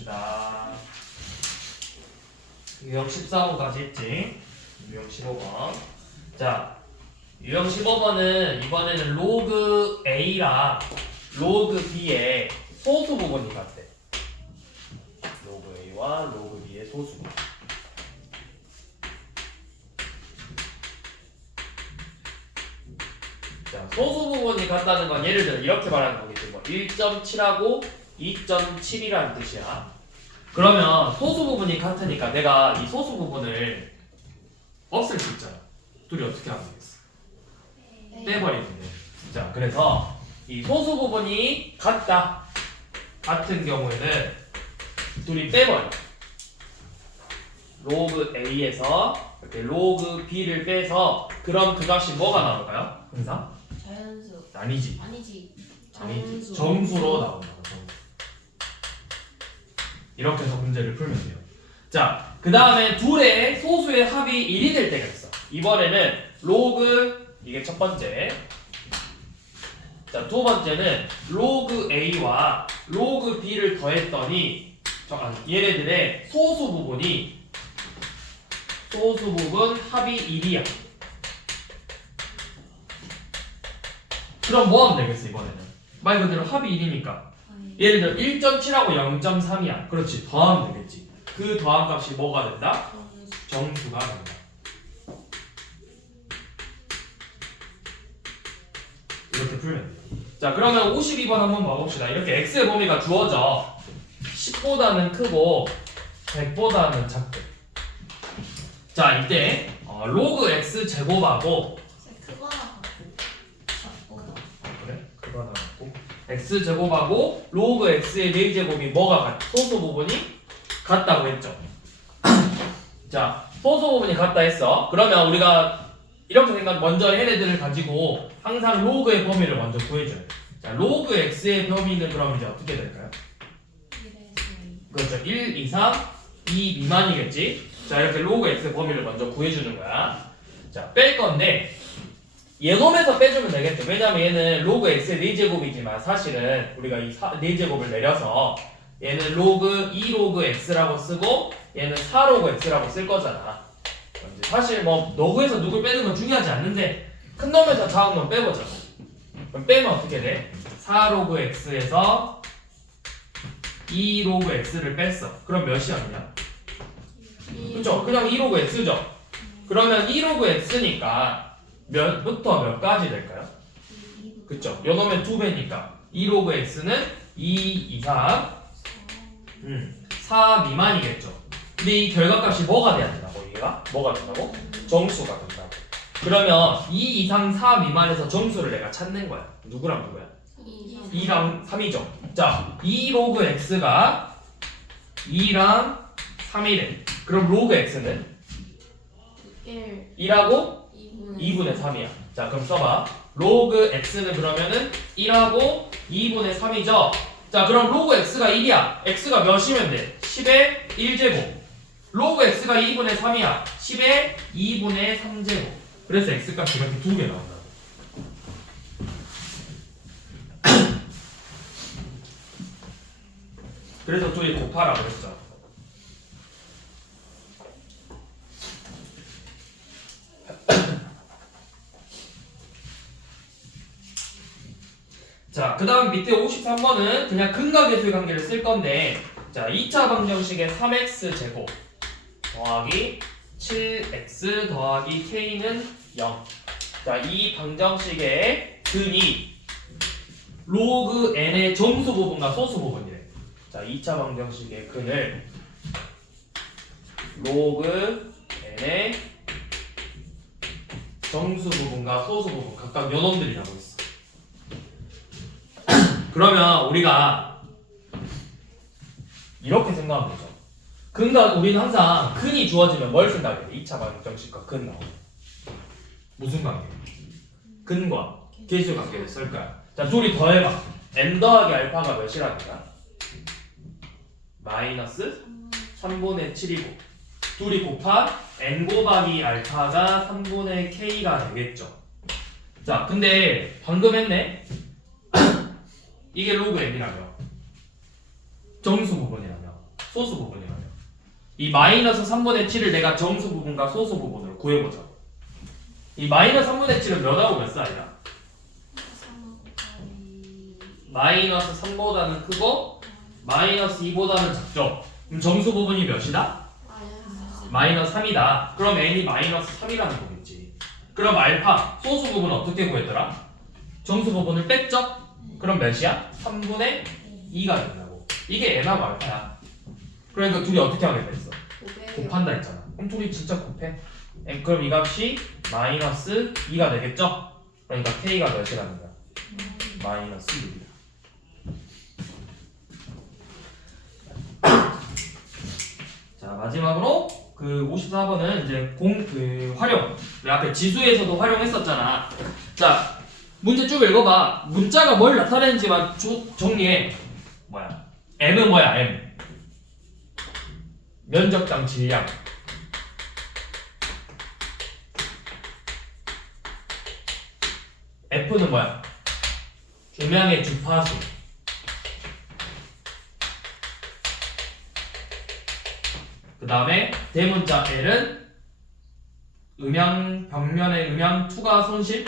봅시다. 유형 14번까지 했지? 유형 15번. 자, 유형 15번은 이번에는 로그 A랑 로그 B의 소수 부분이 같대. 로그 A와 로그 B의 소수 부분. 자, 소수 부분이 같다는 건 예를 들어 이렇게 말하는 거겠지. 뭐 1.7하고 2.7이라는 뜻이야. 그러면 소수 부분이 같으니까 내가 이 소수 부분을 없앨 수 있잖아. 둘이 어떻게 하면 되겠어? 빼버리면 돼. 자, 그래서 이 소수 부분이 같다. 같은 경우에는 둘이 빼버려. 로그 A에서 이렇게 로그 B를 빼서 그럼 그 값이 뭐가 나올까요? 항상? 자연수. 아니지. 아니지. 아니지. 정수로 나온다. 정수. 이렇게 해서 문제를 풀면 돼요. 자, 그 다음에 둘의 소수의 합이 1이 될 때가 있어. 이번에는 로그, 이게 첫 번째. 자, 두 번째는 로그 A와 로그 B를 더했더니 얘네들의 소수 부분 합이 1이야. 그럼 뭐 하면 되겠어, 이번에는? 말 그대로 합이 1이니까. 예를 들어 1.7하고 0.3이야. 그렇지. 더하면 되겠지. 그 더한 값이 뭐가 된다? 정수가 된다. 이렇게 풀면 돼요. 자, 그러면 52번 한번 봐봅시다. 이렇게 x의 범위가 주어져 10보다는 크고 100보다는 작대. 자, 이때 로그 x 제곱하고 크거나 같고 작거나. 그래? 그거 하나 갖고 x 제곱하고 로그 x의 4제곱이 뭐가 같? 소수 부분이 같다고 했죠. 자, 소수 부분이 같다 했어. 그러면 우리가 이렇게 먼저 얘네들을 가지고 항상 로그의 범위를 먼저 구해줘야 돼. 자, 로그 x의 범위는 그럼 이제 어떻게 될까요? 1에서 2. 그렇죠. 1 이상 2 미만이겠지. 자, 이렇게 로그 x의 범위를 먼저 구해주는 거야. 자, 뺄 건데 얘놈에서 빼주면 되겠죠. 왜냐면 얘는 로그 x의 4제곱이지만 사실은 우리가 이 4제곱을 내려서 얘는 로그 2로그 x라고 쓰고 얘는 4로그 x라고 쓸 거잖아. 사실 뭐 너구에서 누굴 빼는 건 중요하지 않는데 큰 놈에서 작은 놈 빼보자. 그럼 빼면 어떻게 돼? 4로그 x에서 2로그 x를 뺐어. 그럼 몇이 남냐? 그쵸? 그냥 2로그 x죠? 그러면 2로그 x니까 몇부터 몇까지 될까요? 그쵸? 요놈의 2배니까 2로그 x는 2 이상 4 미만이겠죠. 근데 이 결과값이 뭐가 돼야 된다고? 얘가? 뭐가 된다고? 정수가 된다고. 그러면 2 이상 4 미만에서 정수를 내가 찾는 거야. 누구랑 누구야? 2랑 3이죠. 자, 2로그 x가 2랑 3이래. 그럼 로그 x는 1하고 2분의 3이야. 자, 그럼 써봐. 로그 x는 그러면은 1하고 2분의 3이죠. 자, 그럼 로그 x가 1이야. x가 몇이면 돼? 10의 1제곱. 로그 x가 2분의 3이야. 10의 2분의 3제곱. 그래서 x값이 이렇게 2개 나온다. 그래서 둘이 곱하라고 했죠. 자, 그 다음 밑에 53번은 그냥 근각계수의 관계를 쓸 건데, 자, 2차 방정식의 3x 제곱 더하기 7x 더하기 k는 0. 자, 이 방정식의 근이 로그 n의 정수 부분과 소수 부분이래. 자, 2차 방정식의 근을 로그 n의 정수 부분과 소수 부분 각각 요놈들이라고 했어. 그러면 우리가 이렇게 생각하면 되죠. 근과 우리는 항상 근이 주어지면 뭘 생각해? 2차 방정식과 근 나오고 무슨 관계? 근과 계수 관계를 쓸 거야. 자, 둘이 더해봐. n 더하기 알파가 몇이라는 거야? 마이너스 3분의 7이고 둘이 곱한 n 곱하기 알파가 3분의 k가 되겠죠. 자, 근데 방금 했네? 이게 로그 n이라며 정수 부분이라며 소수 부분이라며. 이 마이너스 3분의 7을 내가 정수 부분과 소수 부분으로 구해보자. 이 마이너스 3분의 7은 몇하고 몇 사이야? 마이너스 3보다는 크고 마이너스 2보다는 작죠. 그럼 정수 부분이 몇이다? 마이너스 3이다. 그럼 n이 마이너스 3이라는 거겠지. 그럼 알파 소수 부분 어떻게 구했더라? 정수 부분을 뺐죠? 그럼 몇이야? 3분의 2가 된다고. 이게 n하고 알파야. 그러니까 둘이 어떻게 하게 됐어? 곱한다 했잖아. 그럼 둘이 진짜 곱해. 그럼 이 값이 마이너스 2가 되겠죠? 그러니까 k가 몇이라는 거야? 마이너스 1이다. 자, 마지막으로 그 54번은 이제 활용. 우리 앞에 지수에서도 활용했었잖아. 자, 문제 쭉 읽어봐. 문자가 뭘 나타내는지만 정리해. 뭐야? m은 뭐야? m. 면적당 질량. F는 뭐야? 음양의 주파수. 그 다음에 대문자 L은 벽면의 음양 투과 손실.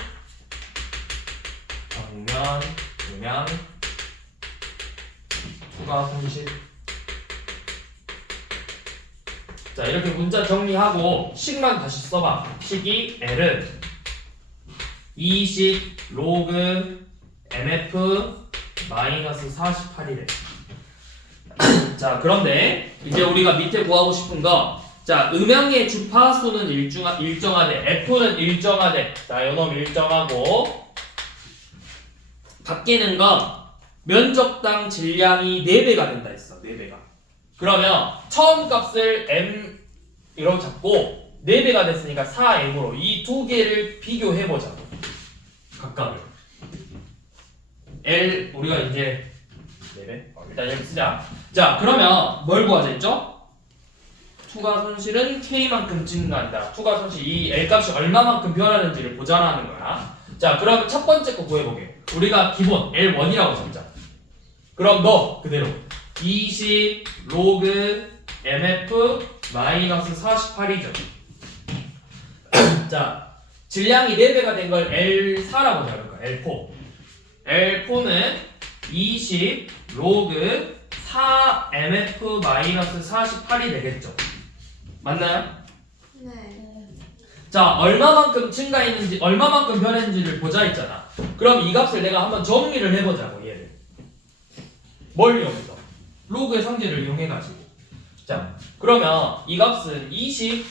벽면 음양 투과 손실. 자, 이렇게 문자 정리하고 식만 다시 써봐. 식이 L은 20 로그 MF 마이너스 48이래. 자, 그런데 이제 우리가 밑에 구하고 싶은 거, 자, 음양의 주파수는 일정하되 F는 일정하되, 자, 요놈 일정하고 바뀌는 건 면적당 질량이 4배가 된다 했어. 4배가. 그러면 처음 값을 m 이렇게 잡고 4배가 됐으니까 4m으로 이 두 개를 비교해보자. 각각을. L 우리가 이제 4배? 일단 여기 쓰자. 자, 그러면 뭘 구하자 했죠? 투과 손실은 K만큼 증가한다. 투과 손실 이 L값이 얼마만큼 변하는지를 보자라는 거야. 자, 그럼 첫 번째 거 구해보게. 우리가 기본 L1이라고 잡자. 그럼 너 그대로 20 로그 MF 마이너스 48이죠. 자, 질량이 4배가 된 걸 L4라고 잡을까? L4. L4는 20 로그 4MF 마이너스 48이 되겠죠. 맞나요? 네. 자, 얼마만큼 증가했는지, 얼마만큼 변했는지를 보자 했잖아. 그럼 이 값을 내가 한번 정리를 해보자고, 얘를. 뭘 이용해서? 로그의 성질을 이용해가지고. 자, 그러면 이 값은 20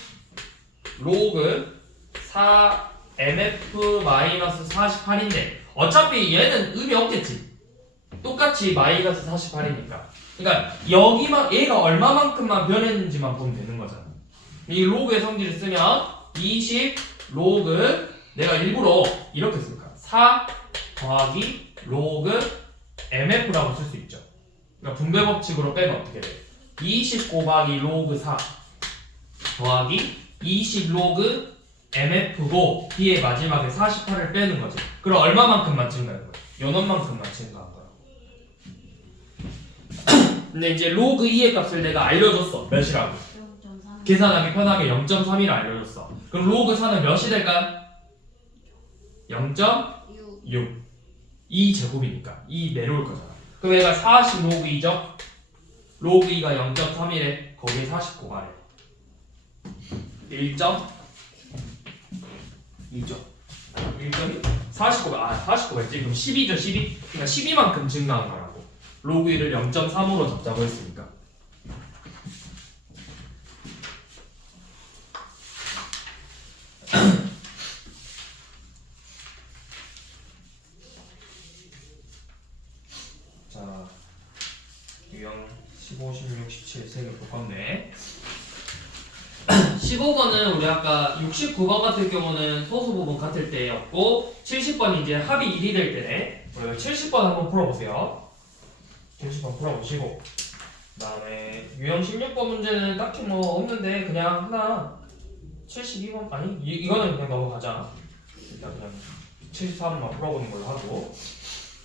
로그 4mf 마이너스 48인데 어차피 얘는 의미 없겠지. 똑같이 마이너스 48이니까. 그러니까 여기만 얘가 얼마만큼만 변했는지만 보면 되는 거잖아. 이 로그의 성질을 쓰면 20 로그 내가 일부러 이렇게 쓸까? 4 더하기 로그 mf라고 쓸 수 있죠. 그러니까 분배 법칙으로 빼면 어떻게 돼? 20 곱하기 로그 4 더하기 20 로그 mf고 뒤에 마지막에 48을 빼는 거지. 그럼 얼마만큼만 증가하는 거야? 요놈만큼만 증가한 거라고. 근데 이제 로그 2의 값을 내가 알려줬어. 몇이라고? 0.3. 계산하기 편하게 0.3이라 알려줬어. 그럼 로그 4는 몇이 될까요? 0.6 6. 2제곱이니까 2 내려올 거잖아. 그럼 얘가 40 로그 2죠? 로그 2가 0.3이래. 거기에 40 곱하래. 1.2죠. 1.2? 40 곱하, 40 곱했지? 그럼 12죠, 12? 그러니까 12만큼 증가한 거라고. 로그 1을 0.3으로 잡자고 했으니까. 자, 유형 15, 16, 17 세 개 볼 건데 15번은 우리 아까 69번 같은 경우는 소수 부분 같을 때였고 70번이 이제 합이 1이 될 때네. 우리가 70번 한번 풀어보세요. 70번 풀어보시고 그 다음에 유형 16번 문제는 딱히 뭐 없는데 그냥 하나 72번 아니 이거는 그냥 넘어가자. 일단 그냥 73번만 풀어보는 걸로 하고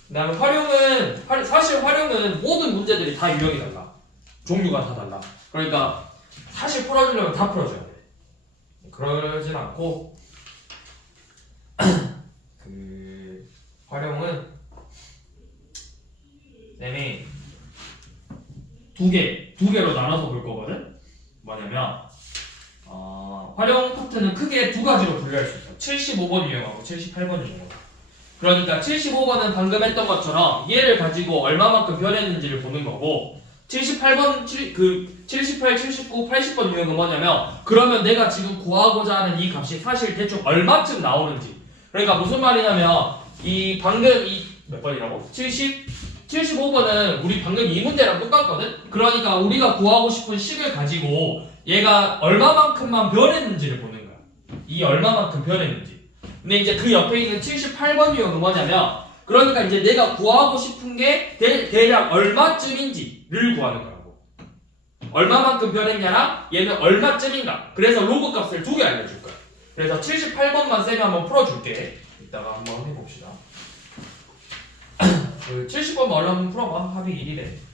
그 다음에 활용은 사실 활용은 모든 문제들이 다 유형이 달라. 종류가 다 달라. 그러니까 사실 풀어주려면 다 풀어줘야 돼. 그러진 않고 그 활용은 쌤이 두 개로 나눠서 볼 거거든. 뭐냐면 활용 파트는 크게 두 가지로 분류할 수 있어. 75번 유형하고 78번 유형. 그러니까 75번은 방금 했던 것처럼 얘를 가지고 얼마만큼 변했는지를 보는 거고 78번, 78, 79, 80번 유형은 뭐냐면 그러면 내가 지금 구하고자 하는 이 값이 사실 대충 얼마쯤 나오는지. 그러니까 무슨 말이냐면 이 방금 이 몇 번이라고? 75번은 우리 방금 이 문제랑 똑같거든? 그러니까 우리가 구하고 싶은 식을 가지고 얘가 얼마만큼만 변했는지를 보는 거야. 이 얼마만큼 변했는지. 근데 이제 그 옆에 있는 78번 유형은 뭐냐면 그러니까 이제 내가 구하고 싶은 게 대략 얼마쯤인지를 구하는 거라고. 얼마만큼 변했냐랑 얘는 얼마쯤인가. 그래서 로그 값을 두 개 알려줄 거야. 그래서 78번만 쌤이 한번 풀어줄게. 이따가 한번 해봅시다. 그 70번 얼른 한번 풀어봐. 합이 1이래.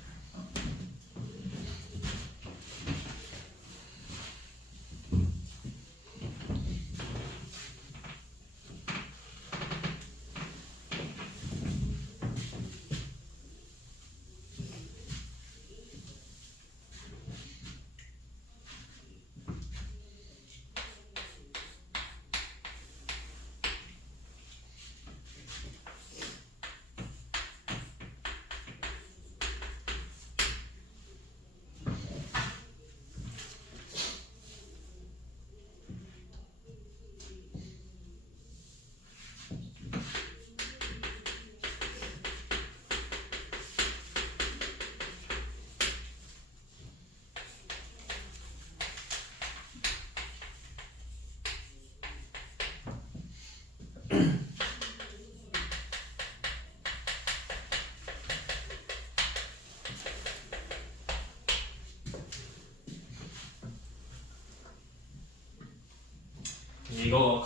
이거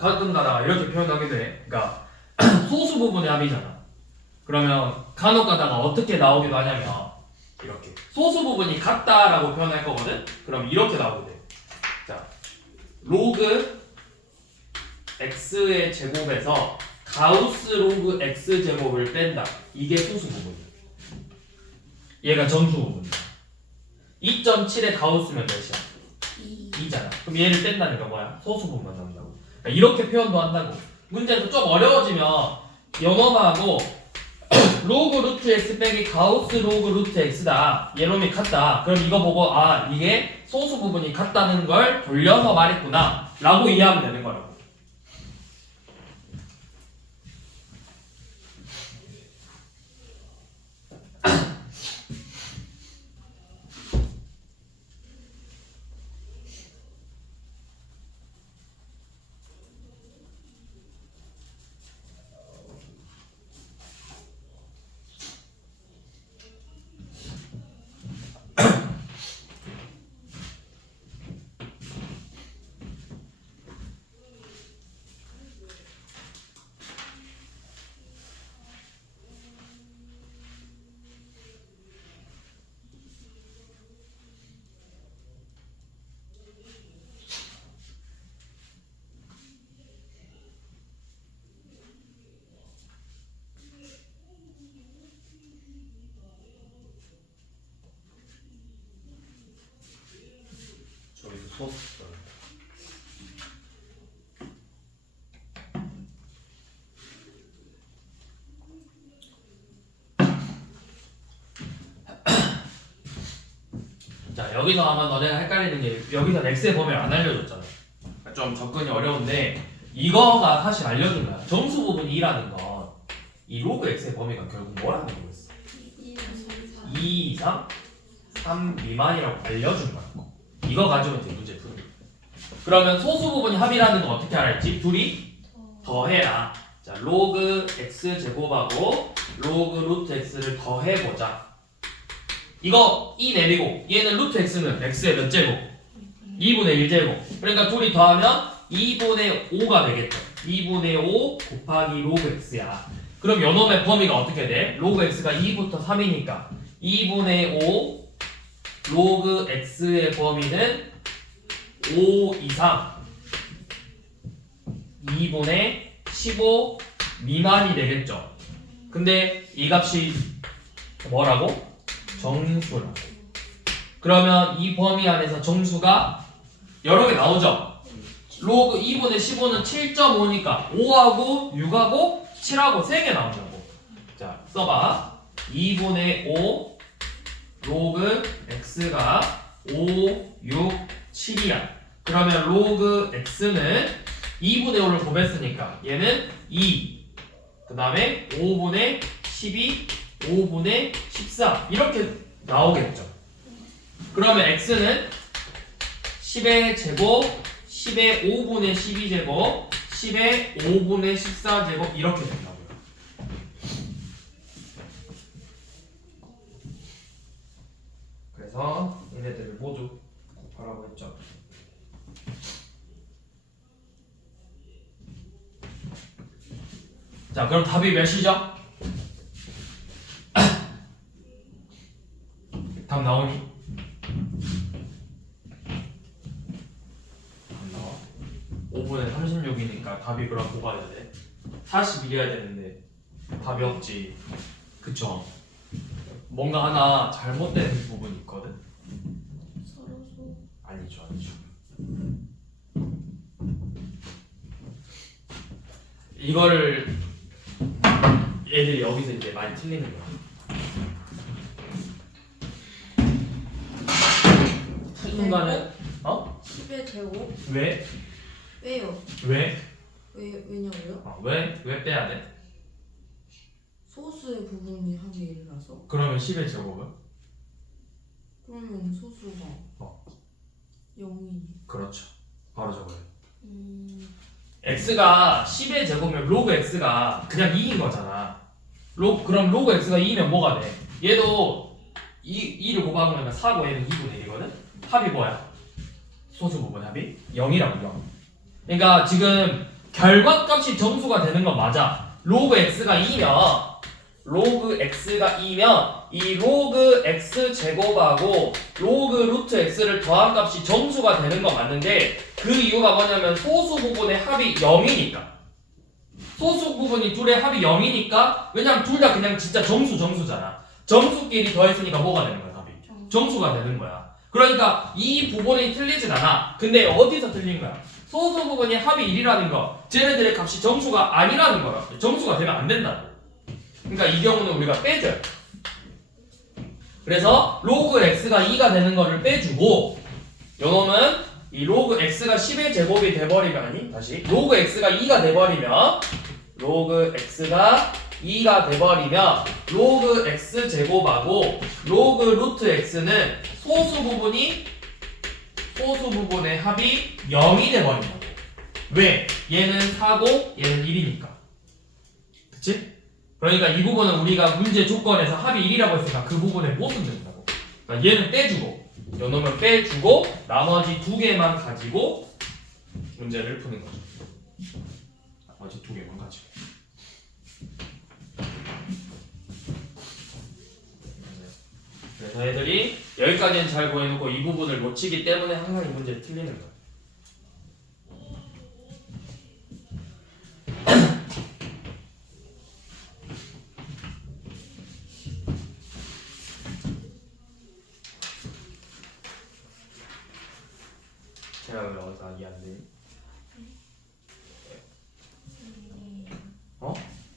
가끔가다 이렇게 표현하기도 해. 그러니까 소수 부분의 합이잖아. 그러면 간혹 가다가 어떻게 나오기도 하냐면 이렇게 소수 부분이 같다라고 표현할 거거든. 그럼 이렇게 나오게 돼. 자, 로그 x의 제곱에서 가우스 로그 x 제곱을 뺀다. 이게 소수 부분이야. 얘가 정수 부분이야. 2.7의 가우스면 몇이야? 2잖아. 그럼 얘를 뺀다는 거 뭐야? 소수 부분만 나온다고. 그러니까 이렇게 표현도 한다고. 문제에서 좀 어려워지면 영어하고 로그 루트 x 빼기 가우스 로그 루트 x다. 얘놈이 같다. 그럼 이거 보고 아 이게 소수 부분이 같다는 걸 돌려서 말했구나 라고 이해하면 되는 거라고. 소스. 자 여기서 아마 너네가 헷갈리는 게 여기서 x의 범위를 안 알려줬잖아. 좀 접근이 어려운데 이거가 사실 알려준 거야. 정수 부분이 2라는 건 이 로그 x의 범위가 결국 뭐라는 거였어? 2 이상 3 미만이라고 알려준 거라고. 이거 가지고 이제 문제 푸는 거야. 그러면 소수 부분이 합이라는 건 어떻게 알았지? 둘이 더해라. 자 로그 x 제곱하고 로그 루트 x를 더해보자. 이거 2 내리고 얘는 루트 x는 x의 몇 제곱? 2분의 1제곱. 그러니까 둘이 더하면 2분의 5가 되겠죠. 2분의 5 곱하기 로그 x야. 그럼 요놈의 범위가 어떻게 돼? 로그 x가 2부터 3이니까 2분의 5 로그 x의 범위는 5 이상 2분의 15 미만이 되겠죠. 근데 이 값이 뭐라고? 정수라고. 그러면 이 범위 안에서 정수가 여러 개 나오죠. 로그 2분의 15는 7.5니까 5하고 6하고 7하고 3개 나온다고. 자, 써봐. 2분의 5 로그 x가 5, 6, 7이야. 그러면 로그 x는 2분의 5를 곱했으니까 얘는 2, 그 다음에 5분의 12, 5분의 14 이렇게 나오겠죠. 그러면 x는 10의 제곱, 10의 5분의 12제곱, 10의 5분의 14제곱 이렇게 된다고요. 그래서 얘네들을 모두 곱하라고 했죠. 자, 그럼 답이 몇이죠? 답 나오니? 안 나와. 5분의 36이니까 답이 그럼 뭐가 돼야 돼? 41이어야 되는데 답이 없지. 그쵸? 뭔가 하나 잘못된 부분이 있거든? 서로서 아니죠, 아니죠. 이거를 애들이 여기서 이제 많이 틀리는 거야. 순간은 10의 제곱 왜? 빼요. 왜? 왜냐고요? 왜 빼야 돼? 소수의 부분이 합이 1이라서. 그러면 10의 제곱은? 그러면 소수가 0이니. 그렇죠. 바로 저거예요. 음. x가 10의 제곱이면 로그 x가 그냥 2인 거잖아. 그럼 로그 x가 2면 뭐가 돼? 얘도 2를 곱하면 4고 얘는 2분의 1이거든? 합이 뭐야? 소수 부분 합이? 0이라고 0. 그러니까 지금 결과값이 정수가 되는 건 맞아. 로그 x가 2면 이 로그 x 제곱하고 로그 루트 x를 더한 값이 정수가 되는 건 맞는데 그 이유가 뭐냐면 소수 부분의 합이 0이니까. 소수 부분이 둘의 합이 0이니까 왜냐면 둘 다 그냥 진짜 정수잖아. 정수끼리 더했으니까 뭐가 되는 거야 답이? 정수가 되는 거야. 그러니까 이 부분이 틀리진 않아. 근데 어디서 틀린 거야? 소수 부분이 합이 1이라는 거. 쟤네들의 값이 정수가 아니라는 거야. 정수가 되면 안 된다고. 그러니까 이 경우는 우리가 빼줘요. 그래서 로그 x가 2가 되는 거를 빼주고 요놈은 이 로그 x가 10의 제곱이 돼버리면 아니 다시 로그 x가 2가 돼버리면 로그 x 제곱하고 로그 루트 x는 소수 부분의 합이 0이 돼버린다고. 왜? 얘는 4고 얘는 1이니까. 그치? 그러니까 이 부분은 우리가 문제 조건에서 합이 1이라고 했으니까 그 부분에 못 쓴다고. 그러니까 얘는 빼주고 요 놈을 빼주고 나머지 두 개만 가지고 문제를 푸는 거죠. 나머지 두 개만 가지고. 그래서 애들이 여기까지는 잘 보여놓고 이 부분을 놓치기 때문에 항상 이 문제를 틀리는 거예요. 제가 왜 어디서 이해 안 돼?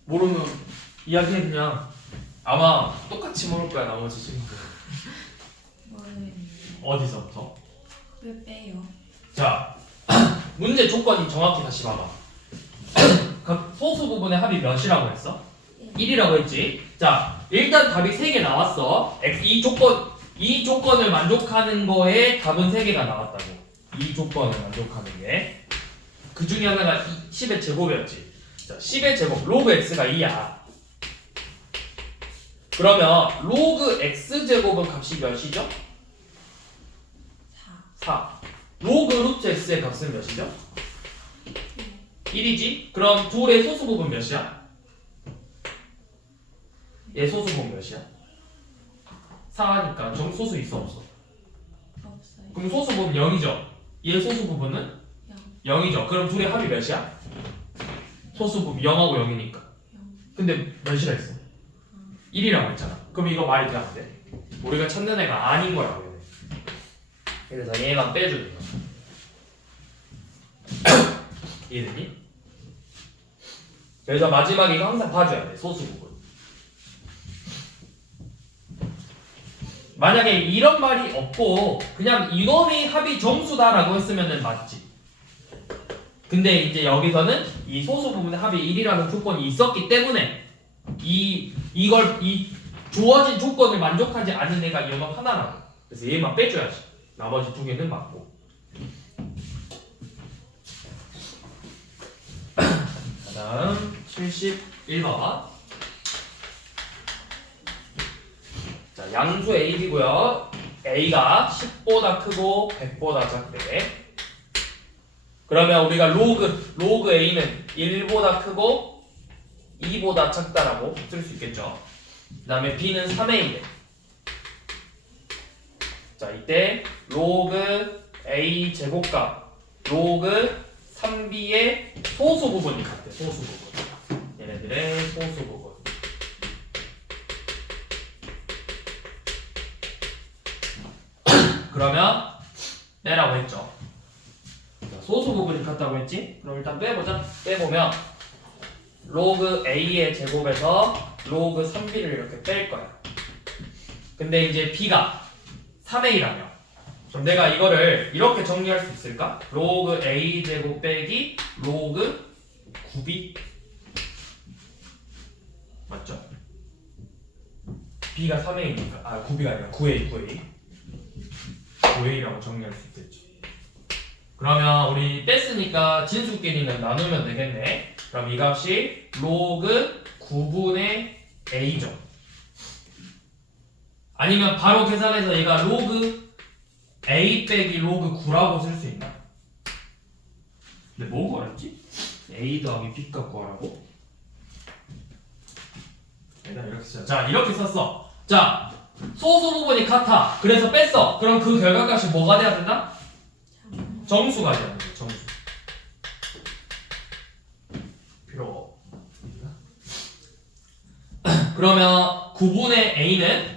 모르면 이야기해 그냥. 아마 똑같이 모를 거야 나머지 친구들. 뭐를 어디서부터? 왜 빼요? 자, 문제 조건이 정확히 다시 봐봐. 각 소수 부분의 합이 몇이라고 했어? 1이라고 했지. 자, 일단 답이 3개 나왔어. 이 조건을 만족하는 거에 답은 3개가 나왔다고. 이 조건을 만족하는 게. 그 중에 하나가 10의 제곱이었지. 자, 10의 제곱, 로그 x가 2야. 그러면 로그 x 제곱은 값이 몇이죠? 4. 로그 루트 x의 값은 몇이죠? 1이지? 그럼 둘의 소수 부분 몇이야? 얘 소수 부분 몇이야? 4하니까 정소수 있어 없어? 그럼 소수 부분 0이죠. 얘 소수 부분은 0이죠. 그럼 둘의 합이 몇이야? 소수 부분 0하고 0이니까. 근데 몇이라 했어? 1이라고 했잖아. 그럼 이거 말이 돼 안 돼? 우리가 찾는 애가 아닌 거라고 얘네. 그래서 얘만 빼주는 거야. 이해됐니? 그래서 마지막에 이거 항상 봐줘야 돼. 소수 부분. 만약에 이런 말이 없고 그냥 이놈의 합이 정수다라고 했으면 맞지. 근데 이제 여기서는 이 소수 부분의 합이 1이라는 조건이 있었기 때문에 이 주어진 조건을 만족하지 않는 애가 이 녀석 하나라고. 그래서 얘만 빼줘야지. 나머지 두 개는 맞고. 다음 71번. 자, 양수 AB고요. A가 10보다 크고 100보다 작대. 그러면 우리가 로그 A는 1보다 크고 2보다 작다라고 쓸 수 있겠죠. 그 다음에 B는 3의 1에. 자, 이때 로그 A 제곱값 로그 3B의 소수 부분이 같대. 소수 부분. 얘네들의 소수 부분. 그러면 빼라고 했죠. 자, 소수 부분이 같다고 했지? 그럼 일단 빼보자. 빼보면 로그 A의 제곱에서 로그 3B를 이렇게 뺄 거야. 근데 이제 B가 3의 1이라며. 그럼 내가 이거를 이렇게 정리할 수 있을까? 로그 A 제곱 빼기 로그 9B 맞죠? B가 3의 1이니까 9B가 아니라 9A 9A라고 정리할 수 있겠죠. 그러면 우리 뺐으니까 진수끼리는 나누면 되겠네. 그럼 이 값이 로그 9분의 A죠. 아니면 바로 계산해서 얘가 로그 A 빼기 로그 9라고 쓸 수 있나? 근데 뭐 구하랬지? A 더하기 B 값 구하라고? 일단 이렇게 쓰자. 자, 이렇게 썼어. 자, 소수 부분이 같아. 그래서 뺐어. 그럼 그 결과값이 뭐가 돼야 된다? 정수가 돼야 된다. 정수. 필요 없나? 그러면 9분의 A는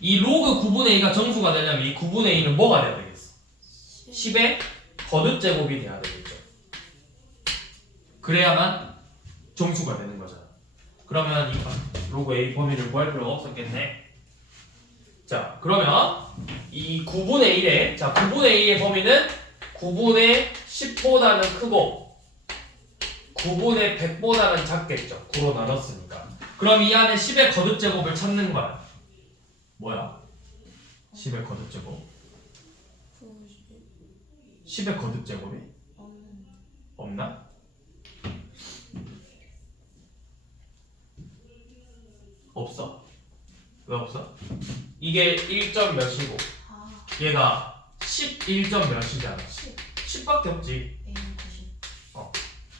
이 로그 9분의 A가 정수가 되려면 이 9분의 A는 뭐가 돼야 되겠어? 10의 거듭제곱이 돼야 되겠죠. 그래야만 정수가 되는 거잖아. 그러면 이 로그 A 범위를 구할 필요가 없었겠네. 자, 그러면 이 9분의 1의 9분의 2의 범위는 9분의 10보다는 크고 9분의 100보다는 작겠죠. 9로 나눴으니까. 그럼 이 안에 10의 거듭제곱을 찾는 거야. 뭐야? 10의 거듭제곱. 10의 거듭제곱이 없나? 없어. 왜 없어? 이게 1점 몇이고 얘가 11점 몇이잖아. 10밖에 없지.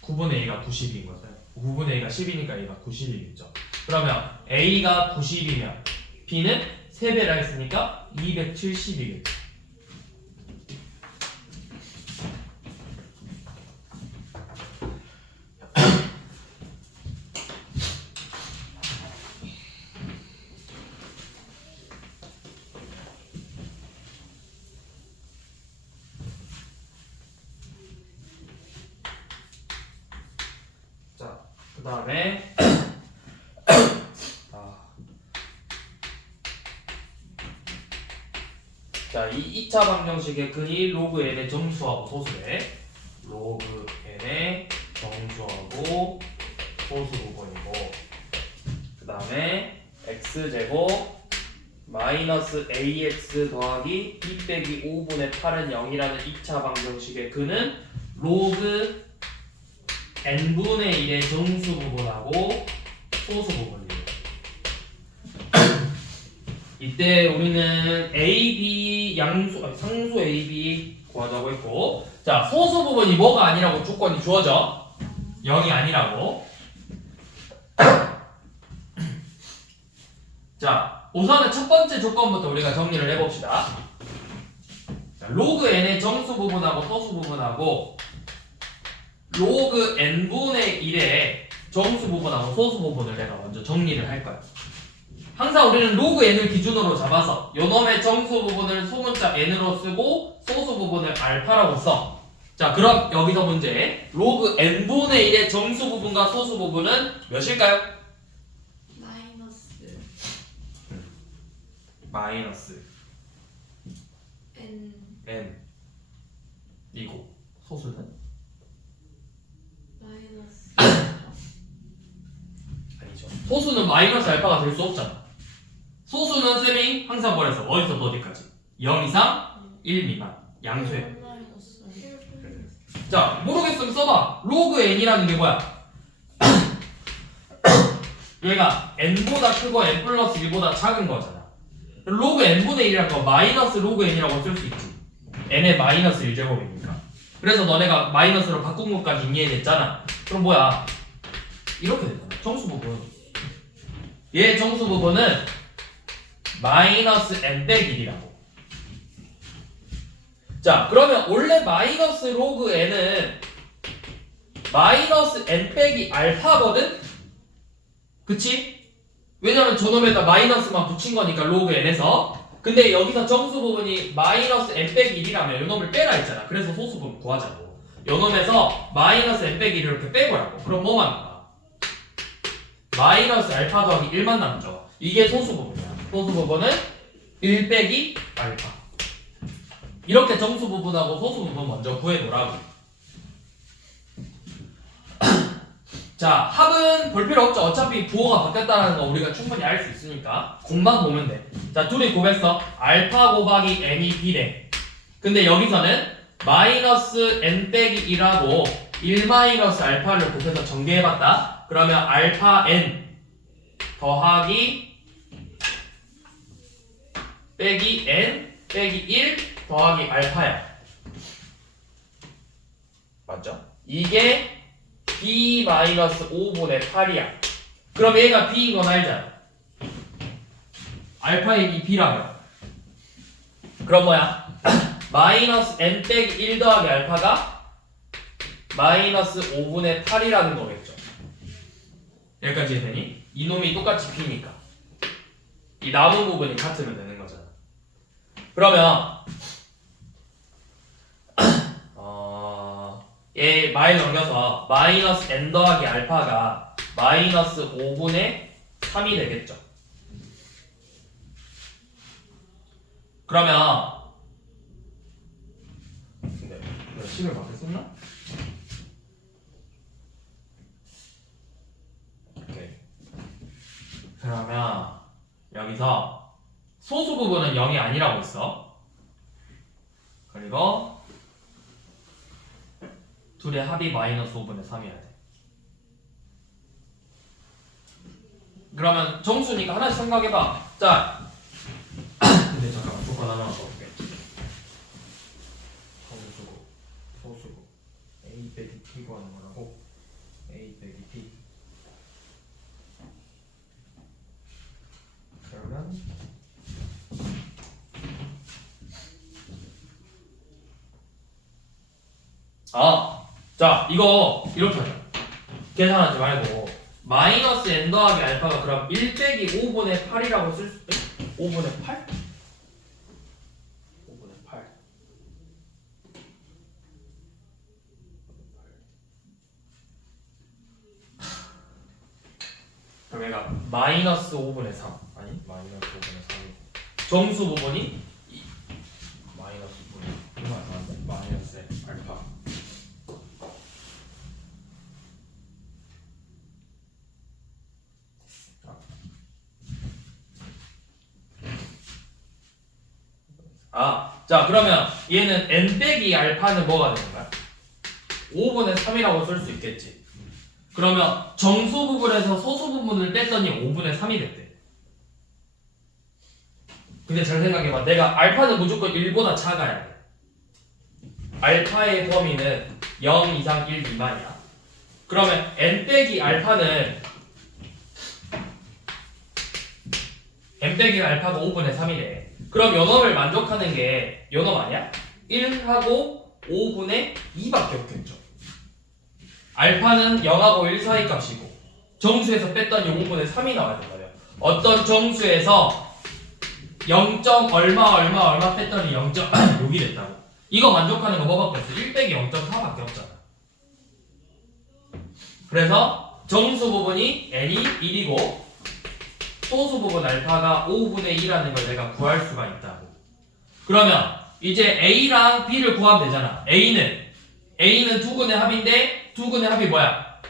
9분의 A가 90인 거죠. 9분의 A가 10이니까 A가 90이겠죠. 그러면 A가 90이면 B는 3배라 했으니까 270이겠죠. 자, 그 다음에 자, 이 2차 방정식의 근이 로그 n의 정수하고 소수래. 로그 n의 정수하고 소수 부분이고, 그 다음에 x제곱 마이너스 ax 더하기 b 빼기 5분의 8은 0이라는 2차 방정식의 근은 로그 n분의 1의 정수 부분하고 소수 부분이에요. 이때 우리는 AB 상수 AB 구하자고 했고, 자, 소수 부분이 뭐가 아니라고 조건이 주어져? 0이 아니라고. 자, 우선은 첫 번째 조건부터 우리가 정리를 해봅시다. 자, 로그 n의 정수 부분하고 소수 부분하고 로그 n분의 1의 정수 부분하고 소수 부분을 내가 먼저 정리를 할 거야. 항상 우리는 로그 n을 기준으로 잡아서 요놈의 정수 부분을 소문자 n으로 쓰고 소수 부분을 알파라고 써. 자, 그럼 여기서 문제. 로그 n분의 1의 정수 부분과 소수 부분은 몇일까요? 마이너스 마이너스 n n 이고 소수는? 마이너스 아니죠. 소수는 마이너스 알파가 될 수 없잖아. 소수는 쌤이 항상 버려서 어디서부터 어디까지? 0 이상 1 미만 양수예요. 마이너스 자, 모르겠으면 써봐. 로그 n이라는 게 뭐야? 얘가 n보다 크고 n 플러스 1보다 작은 거잖아. 로그 n분의 1이라는 거 마이너스 로그 n이라고 쓸 수 있지. n의 마이너스 1제곱이니까. 그래서 너네가 마이너스로 바꾼 것까지 이해됐잖아. 그럼 뭐야? 이렇게 되잖아. 정수 부분. 얘 정수 부분은 마이너스 n 빼기 1이라고. 자, 그러면 원래 마이너스 로그 n은 마이너스 n 빼기 알파거든? 그치? 왜냐면 저놈에다 마이너스만 붙인 거니까 로그 n에서. 근데 여기서 정수 부분이 마이너스 n 빼기 1이라면 요놈을 빼라 했잖아. 그래서 소수 부분 구하자고. 요놈에서 마이너스 n 빼기 1을 이렇게 빼보라고. 그럼 뭐만 남아? 마이너스 알파 더하기 1만 남죠. 이게 소수 부분이야. 소수 부분은 1 빼기 알파. 이렇게 정수 부분하고 소수 부분 먼저 구해놓으라고. 자, 합은 볼 필요 없죠. 어차피 부호가 바뀌었다는 거 우리가 충분히 알 수 있으니까 곱만 보면 돼. 자, 둘이 곱했어. 알파 곱하기 n이 b래. 근데 여기서는 마이너스 n 빼기 1하고 1 마이너스 알파를 곱해서 전개해봤다. 그러면 알파 n 더하기 빼기 n 빼기 1 더하기 알파야. 맞죠? 이게 b 마이너스 5분의 8이야. 그럼 얘가 b인 건 알잖아. 알파의 이 b라면. 그럼 뭐야? 마이너스 n 빼기 1 더하기 알파가 마이너스 5분의 8이라는 거겠죠. 여기까지 되니? 이놈이 똑같이 b니까. 이 남은 부분이 같으면 되는 거잖아. 그러면 얘 마이 넘겨서 마이너스 n 더하기 알파가 마이너스 5분의 3이 되겠죠. 그러면 근데 내가 식을 바꿨었나? 오케이. 그러면 여기서 소수 부분은 0이 아니라고 했어. 그리고 둘의 합이 마이너스 5분의 3이어야 돼. 그러면 정수니까 하나씩 생각해봐. 자, 근데 잠깐만 조건 하나만 써볼게. 정수고, 소수고, a 빼기 t 구하는 거라고. a 빼기 t. 그러면 자, 이거 이렇게 하자. 계산하지 말고 마이너스 n 더하기 알파가 그럼 1 빼기 5분의 8이라고 쓸 수 있어? 5분의 8? 5분의 8. 그럼 얘가 마이너스 5분의 3 아니 마이너스 5분의 3이고 정수 부분이 마이너스 5분의 이거 안 나왔네. 마이너스 알파. 자, 그러면 얘는 n 빼기 알파는 뭐가 되는 거야? 5분의 3이라고 쓸 수 있겠지. 그러면 정수 부분에서 소수 부분을 뺐더니 5분의 3이 됐대. 근데 잘 생각해봐. 내가 알파는 무조건 1보다 작아야 돼. 알파의 범위는 0 이상 1 미만이야. 그러면 n 빼기 알파는 n 빼기 알파가 5분의 3이래. 그럼 요놈을 만족하는 게 요놈 아니야? 1하고 5분의 2밖에 없겠죠. 알파는 0하고 1 사이 값이고 정수에서 뺐더니 5분의 3이 나와야 된다요. 어떤 정수에서 0. 얼마 뺐더니 0.6이 됐다고. 이거 만족하는 거 뭐밖에 없어? 1 빼기 0.4밖에 없잖아. 그래서 정수 부분이 n이 1이고 소수 부분 알파가 5분의 2라는 걸 내가 구할 수가 있다고. 그러면 이제 a랑 b를 구하면 되잖아. a는 두근의 합인데 두근의 합이 뭐야?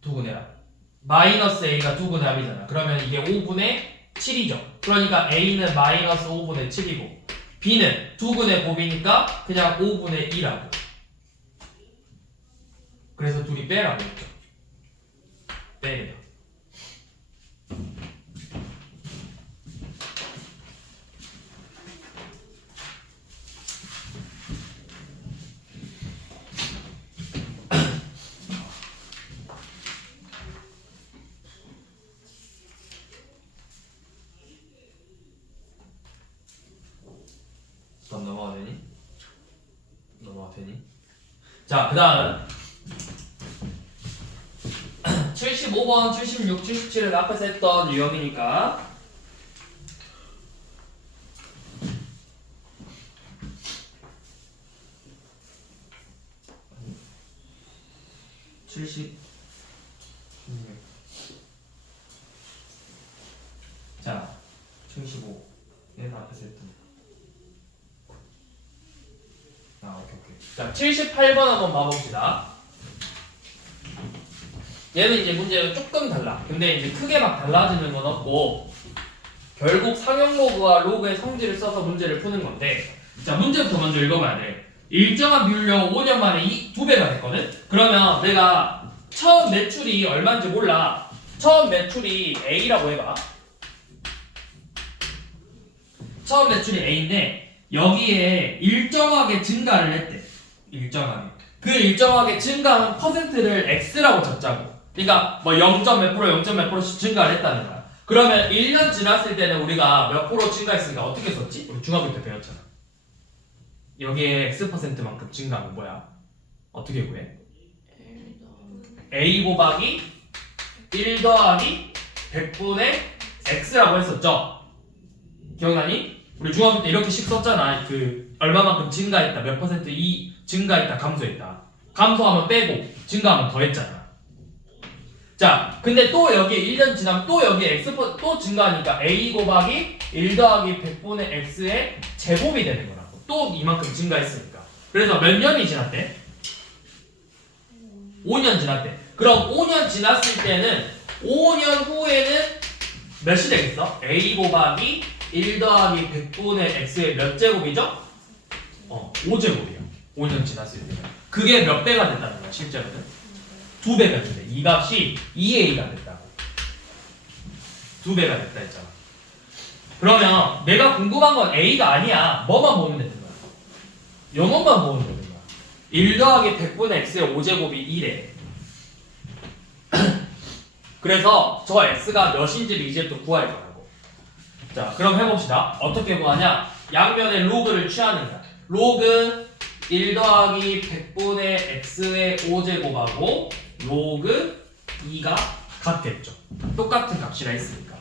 두근의 합. 마이너스 a가 두근의 합이잖아. 그러면 이게 5분의 7이죠. 그러니까 a는 마이너스 5분의 7이고 b는 두근의 곱이니까 그냥 5분의 2라고. 그래서 둘이 빼라고 했죠. 빼래요. 그럼 넘어가 되니? 넘어가 되니? 자, 그 다음 75번, 76, 77은 앞에서 했던 유형이니까 70 자, 75 얘는 앞에서 했던 오케이. 자, 78번 한번 봐봅시다. 얘는 이제 문제가 조금 달라. 근데 이제 크게 막 달라지는 건 없고 결국 상형 로그와 로그의 성질을 써서 문제를 푸는 건데, 자, 문제부터 먼저 읽어봐야 돼. 일정한 비율로 5년 만에 2배가 됐거든? 그러면 내가 처음 매출이 얼마인지 몰라. 처음 매출이 A라고 해봐. 처음 매출이 A인데 여기에 일정하게 증가를 했대. 일정하게. 그 일정하게 증가한 퍼센트를 X라고 적자고. 그러니까 뭐 0. 몇 프로, 0. 몇 프로씩 증가를 했다는 거야. 그러면 1년 지났을 때는 우리가 몇 프로 증가했으니까 어떻게 썼지? 우리 중학교 때 배웠잖아. 여기에 X%만큼 증가하면 뭐야? 어떻게 구해? A 곱하기 1 더하기 100분의 X라고 했었죠? 기억나니? 우리 중학교 때 이렇게씩 썼잖아. 그 얼마만큼 증가했다, 몇 퍼센트 이 증가했다, 감소했다. 감소하면 빼고 증가하면 더했잖아. 자, 근데 또 여기 1년 지나면 또 여기 X 또 증가하니까 A 곱하기 1 더하기 100분의 X의 제곱이 되는 거라고. 또 이만큼 증가했으니까. 그래서 몇 년이 지났대? 5년 지났대. 그럼 5년 지났을 때는 5년 후에는 몇이 되겠어? A 곱하기 1 더하기 100분의 X의 몇 제곱이죠? 5제곱이야. 5년 지났을 때는. 그게 몇 배가 됐다는 거야, 실제로는? 2배가 됐대. 이 값이 2A가 됐다고. 2배가 됐다 했잖아. 그러면 내가 궁금한 건 A가 아니야. 뭐만 보면 되는 거야? 요놈만 보면 되는 거야. 1 더하기 100분의 X의 5제곱이 1에. 그래서 저 X가 몇인지를 이제부터 구할 거라고. 자, 그럼 해봅시다. 어떻게 구하냐? 양면에 로그를 취하는 거야. 로그 1 더하기 100분의 X의 5제곱하고 로그 2가 같겠죠. 똑같은 값이라 했으니까.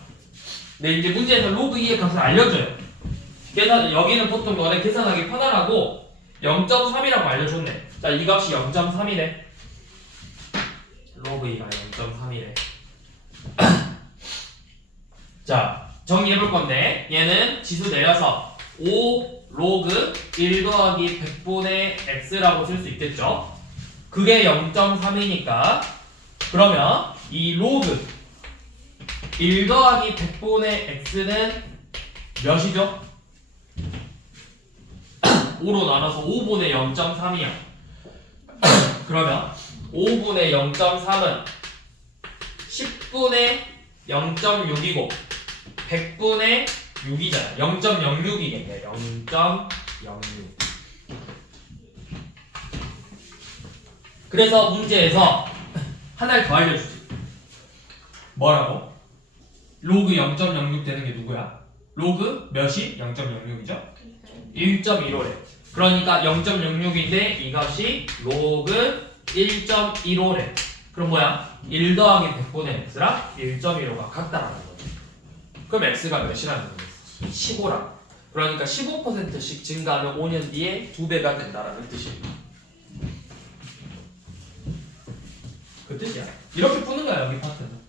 근데 이제 문제에서 로그 2의 값을 알려줘요. 여기는 보통 너네 계산하기 편하라고 0.3이라고 알려줬네. 자, 이 값이 0.3이래. 로그 2가 0.3이래. 자, 정리해볼 건데 얘는 지수 내려서 5 로그 1 더하기 100분의 X라고 쓸 수 있겠죠. 그게 0.3이니까 그러면 이 로그 1 더하기 100분의 X는 몇이죠? 5로 나눠서 5분의 0.3이야. 그러면 5분의 0.3은 10분의 0.6이고 100분의 6이잖아. 0.06이겠네. 0.06. 그래서 문제에서 하나를 더 알려주지. 뭐라고? 로그 0.06 되는 게 누구야? 로그 몇이 0.06이죠? 1.15래. 그러니까 0.06인데 이것이 로그 1.15래. 그럼 뭐야? 1 더하기 100분의 x랑 1.15가 같다라는 거지. 그럼 x가 몇이라는 거지? 15라. 그러니까 15%씩 증가하면 5년 뒤에 2배가 된다라는 뜻이야. 그 뜻이야. 이렇게 푸는 거야 여기 파트는.